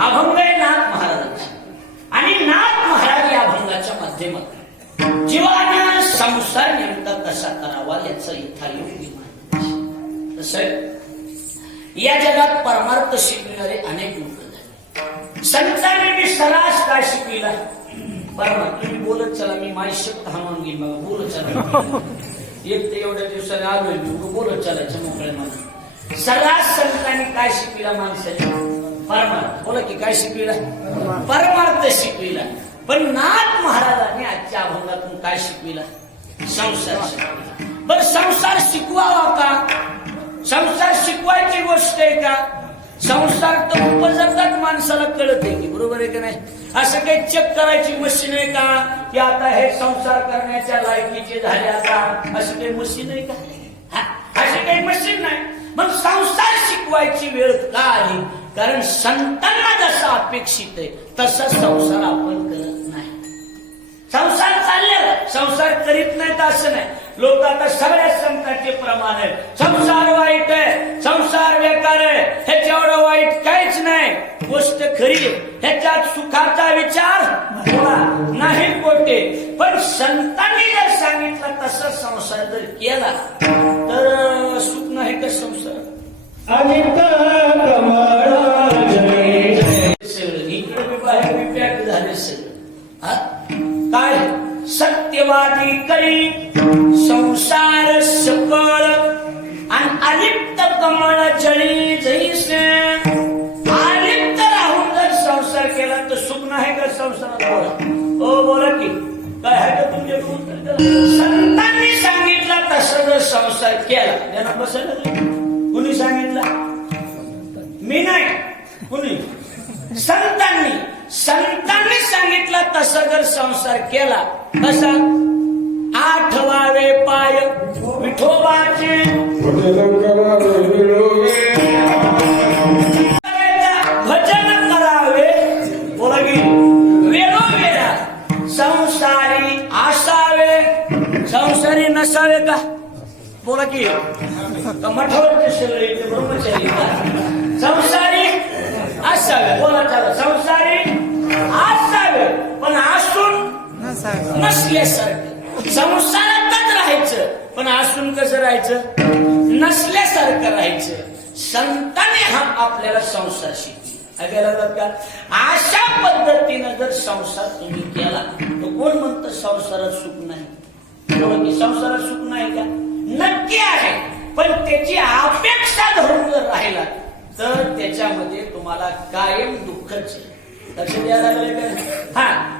अभंग आहे नाथ महाराजांचा. आणि नाथ महाराज या अभंगाच्या माध्यमातून जीवाने संसार नेमका कसा करावा याच इथायोग तसं या जगात परमार्थ शिकविणारे अनेक लोक झाले. संतांनी सरास काय शिकविला? परमार्थ तुम्ही बोलत चला मी माझी शब्द हाणून घेईन बाबा. बोलत चला. एक ते एवढ्या दिवसाने आलोय बोलत चालायचं मोकळ्या मला. सरास संतांनी काय शिकविला माणसाने? परमार्थ. बोला की काय शिकविला? परमार्थ शिकविला. पण नाथ महाराजांनी आजच्या अभंगातून काय शिकविला? संसार शिकविला. बर संसार शिकवावा का? संसार शिकवायची गोष्ट आहे का? संसार तर उपजतात माणसाला कळत आहे की बरोबर आहे का नाही? असं काही चेक करायची मशीन आहे का? की आता हे संसार करण्याच्या लायकीचे झाले आता. असं काही मशीन आहे का? अशी काही मशीन नाही. मग संसार शिकवायची वेळ का आली? कारण संतांना जसं अपेक्षित आहे तसा संसार आपण करत नाही. संसार चाललेला संसार करीत नाहीत असं नाही. लोक आता सगळ्या संतांचे प्रमाण आहे संसार वाईट आहे. संसार बेकार आहे. ह्याच्यावर वाईट काहीच नाही. गोष्ट खरी ह्याच्यात सुखाचा विचार नाही कोटे पण संतांनी जर सांगितलं तसा संसार जर केला तर सुख नाही का संसार? सत्यवादी करी संसार सकळ आणि अलिप्त कमळ जळी जैस. अलिप्त राहून जर संसार केला तर सुख नाही का संसारात बोला? हो बोला की. काय आहे का तुमच्या संतांनी सांगितलं तसं जर संसार केला त्यांना बसलं कुणी सांगितलं? मी नाही. कुणी? संतांनी. संतांनी सांगितलं तसं जर संसार केला तसा आठवावे पाय विठोबाचे. भजन करावे बोला की वेळोवेळा. संसारी असावे संसारी नसावे का? बोला की का ब्रह्मचारी नसल्यासारखं संसारातच राहायचं. पण असून कसं राहायचं? नसल्यासारखं राहायचं. संताने हा आपल्याला संसार शिकली. का? अशा पद्धतीनं जर संसार तुम्ही केला तर कोण म्हणतं संसारात सुख नाही? संसारात सुख नाही का? नक्की आहे. पण त्याची अपेक्षा धरून जर राहिला तर त्याच्यामध्ये तुम्हाला कायम दुःखच आहे. लक्ष द्यायला लागले का? हा.